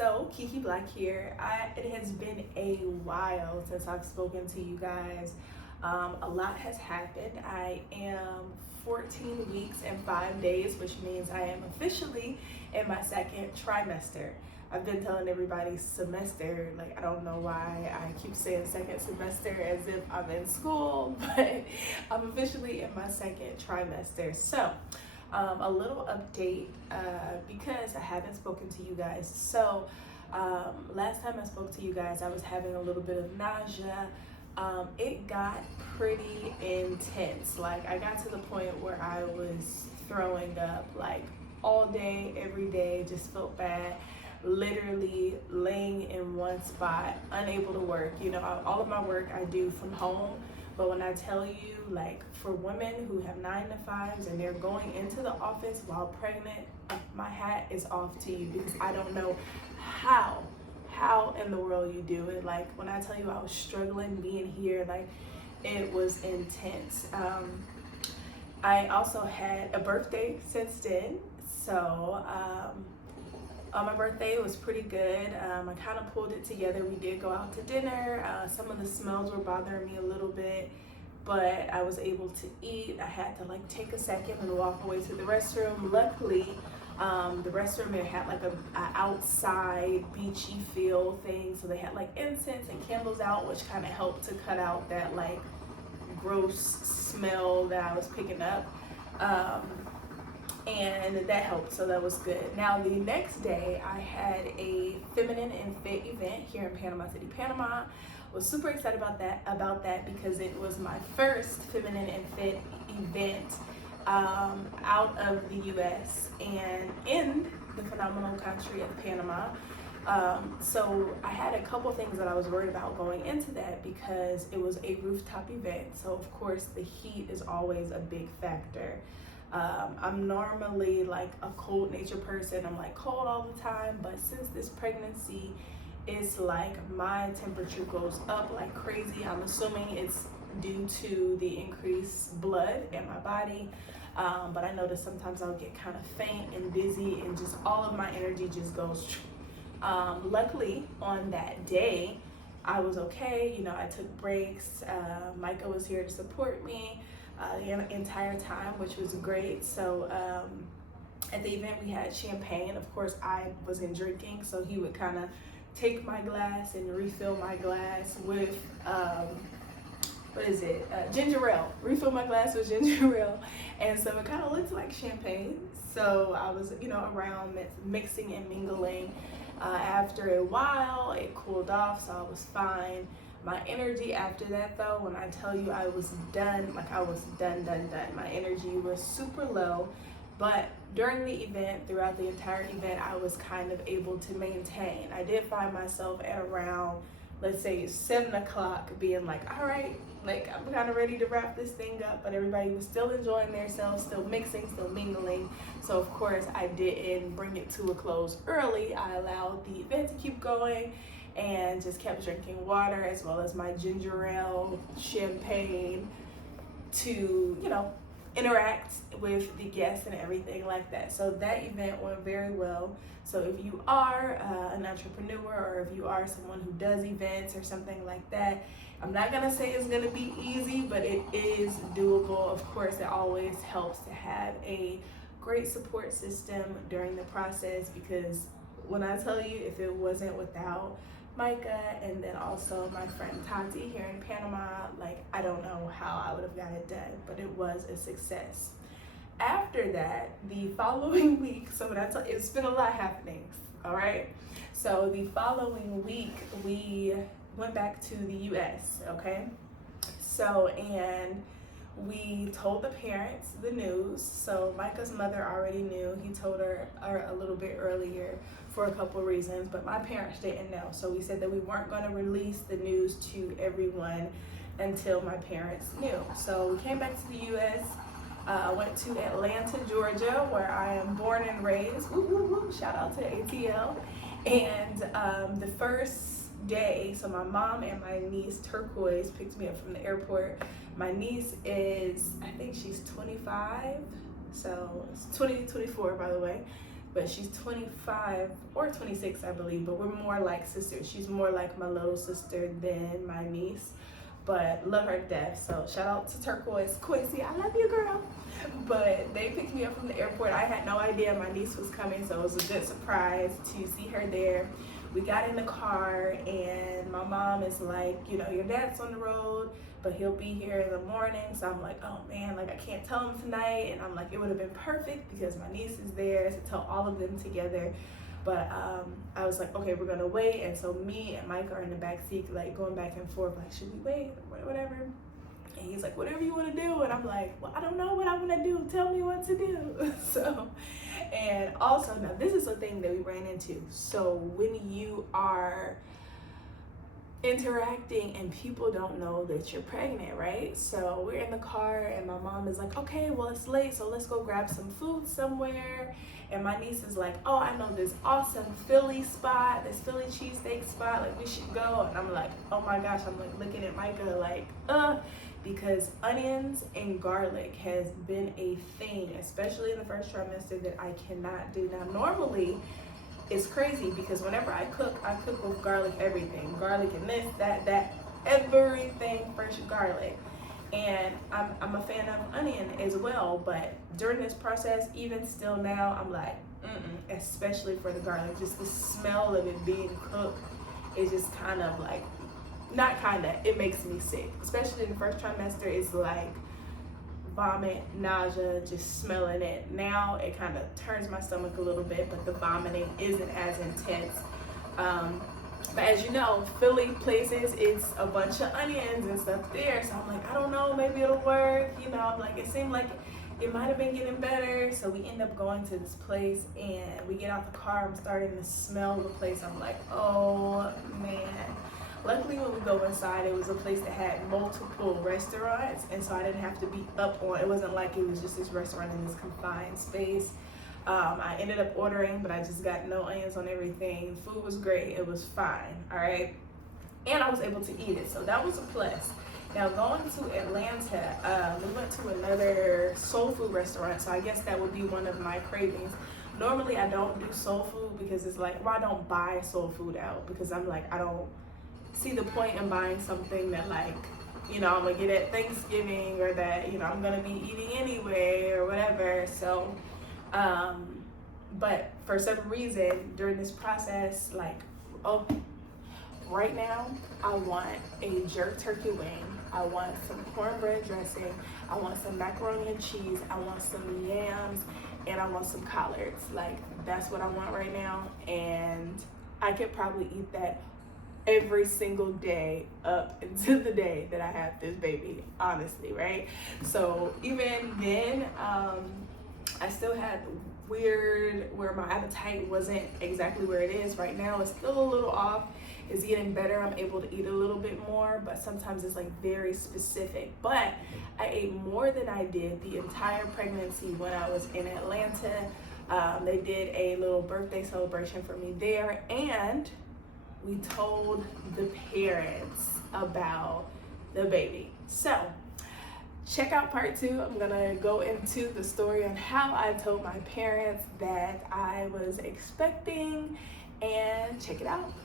So Kiki Black here. It has been a while since I've spoken to you guys. A lot has happened. I am 14 weeks and 5 days, which means I am officially in my second trimester. I've been telling everybody semester, like I don't know why I keep saying second semester as if I'm in school, but I'm officially in my second trimester. So a little update because I haven't spoken to you guys. So last time I spoke to you guys, I was having a little bit of nausea. It got pretty intense. Like I got to the point where I was throwing up like all day, every day, just felt bad. Literally laying in one spot, unable to work. You know, all of my work I do from home. But when I tell you, like for women who have 9 to 5s and they're going into the office while pregnant, my hat is off to you because I don't know how in the world you do it. Like when I tell you I was struggling being here, like it was intense. I also had a birthday since then. So on my birthday, it was pretty good. I kind of pulled it together. We did go out to dinner. Some of the smells were bothering me a little bit, but I was able to eat. I had to like take a second and walk away to the restroom. Luckily, the restroom, it had like a outside beachy feel thing. So they had like incense and candles out, which kind of helped to cut out that like gross smell that I was picking up. And that helped, so that was good. Now the next day I had a Feminine and Fit event here in Panama City, Panama. Was super excited about that because it was my first Feminine and Fit event out of the US and in the phenomenal country of Panama. So I had a couple things that I was worried about going into that because it was a rooftop event, so of course the heat is always a big factor. I'm normally like a cold nature person. I'm like cold all the time, but since this pregnancy, it's like my temperature goes up like crazy. I'm assuming it's due to the increased blood in my body. But I notice sometimes I'll get kind of faint and dizzy and just all of my energy just goes. Luckily on that day, I was okay. You know, I took breaks. Micah was here to support me the entire time, which was great. So at the event we had champagne. Of course I wasn't drinking, so he would kind of take my glass and refill my glass with ginger ale. Refill my glass with ginger ale, and so it kind of looked like champagne. So I was, you know, around mixing and mingling. After a while it cooled off, so I was fine. My energy after that though, when I tell you I was done, like I was done. My energy was super low, but during the event, throughout the entire event, I was kind of able to maintain. I did find myself at around, let's say 7 o'clock being like, all right, like I'm kind of ready to wrap this thing up, but everybody was still enjoying themselves, still mixing, still mingling. So of course I didn't bring it to a close early. I allowed the event to keep going and just kept drinking water as well as my ginger ale, champagne to, you know, interact with the guests and everything like that. So that event went very well. So if you are an entrepreneur or if you are someone who does events or something like that, I'm not gonna say it's gonna be easy, but it is doable. Of course, it always helps to have a great support system during the process, because when I tell you, if it wasn't without Micah and then also my friend Tati here in Panama, like I don't know how I would have got it done, but it was a success. After that, the following week, so when it's been a lot happening, all right? So the following week, we went back to the US, okay? So, and we told the parents the news. So Micah's mother already knew. He told her a little bit earlier for a couple reasons, but my parents didn't know. So we said that we weren't going to release the news to everyone until my parents knew. So we came back to the US. Went to Atlanta, Georgia, where I am born and raised. Woo, woo, woo. Shout out to ATL. And the first day, so my mom and my niece Turquoise picked me up from the airport. My niece is, I think she's 25, so it's 24 by the way. but she's 25 or 26, I believe, but we're more like sisters. She's more like my little sister than my niece, but love her to death. So shout out to Turquoise. Quincy, I love you, girl. But they picked me up from the airport. I had no idea my niece was coming, so it was a good surprise to see her there. We got in the car and my mom is like, you know, your dad's on the road, but he'll be here in the morning. So I'm like, oh man, like I can't tell him tonight. And I'm like, it would have been perfect because my niece is there to tell all of them together. But I was like, okay, we're gonna wait. And so me and Mike are in the back seat, like going back and forth, like, should we wait or whatever? And he's like, whatever you want to do. And I'm like, well, I don't know what I want to do. Tell me what to do. So, and also, now this is a thing that we ran into. So when you are interacting and people don't know that you're pregnant, right? So we're in the car and my mom is like, okay, well, it's late, so let's go grab some food somewhere. And my niece is like, oh, I know this awesome Philly spot, this Philly cheesesteak spot, like we should go. And I'm like, oh my gosh, I'm like looking at Micah like, because onions and garlic has been a thing, especially in the first trimester, that I cannot do. Now, normally, it's crazy because whenever I cook with garlic everything. Garlic and this, that, everything fresh garlic. And I'm a fan of onion as well, but during this process, even still now, I'm like, especially for the garlic, just the smell of it being cooked is just kind of like, not kind of, it makes me sick. Especially in the first trimester, it's like vomit, nausea, just smelling it. Now it kind of turns my stomach a little bit, but the vomiting isn't as intense. But as you know, Philly places, it's a bunch of onions and stuff there. So I'm like, I don't know, maybe it'll work. You know, like it seemed like it might have been getting better. So we end up going to this place and we get out the car. I'm starting to smell the place. I'm like, oh man. Luckily, when we go inside, it was a place that had multiple restaurants, and so I didn't have to be up on. It wasn't like it was just this restaurant in this confined space. I ended up ordering, but I just got no onions on everything. Food was great. It was fine, all right? And I was able to eat it, so that was a plus. Now, going to Atlanta, we went to another soul food restaurant, so I guess that would be one of my cravings. Normally, I don't do soul food because it's like, well, I don't buy soul food out because I'm like, I don't see the point in buying something that, like, you know, I'm gonna get at Thanksgiving or that, you know, I'm gonna be eating anyway or whatever. So, but for some reason during this process, like, oh, right now I want a jerk turkey wing, I want some cornbread dressing, I want some macaroni and cheese, I want some yams, and I want some collards. Like, that's what I want right now, and I could probably eat that every single day up until the day that I have this baby, honestly, right? So even then, I still had weird where my appetite wasn't exactly where it is right now. It's still a little off. It's getting better. I'm able to eat a little bit more, but sometimes it's like very specific. But I ate more than I did the entire pregnancy when I was in Atlanta. They did a little birthday celebration for me there, and we told the parents about the baby. So check out part 2. I'm gonna go into the story on how I told my parents that I was expecting, and check it out.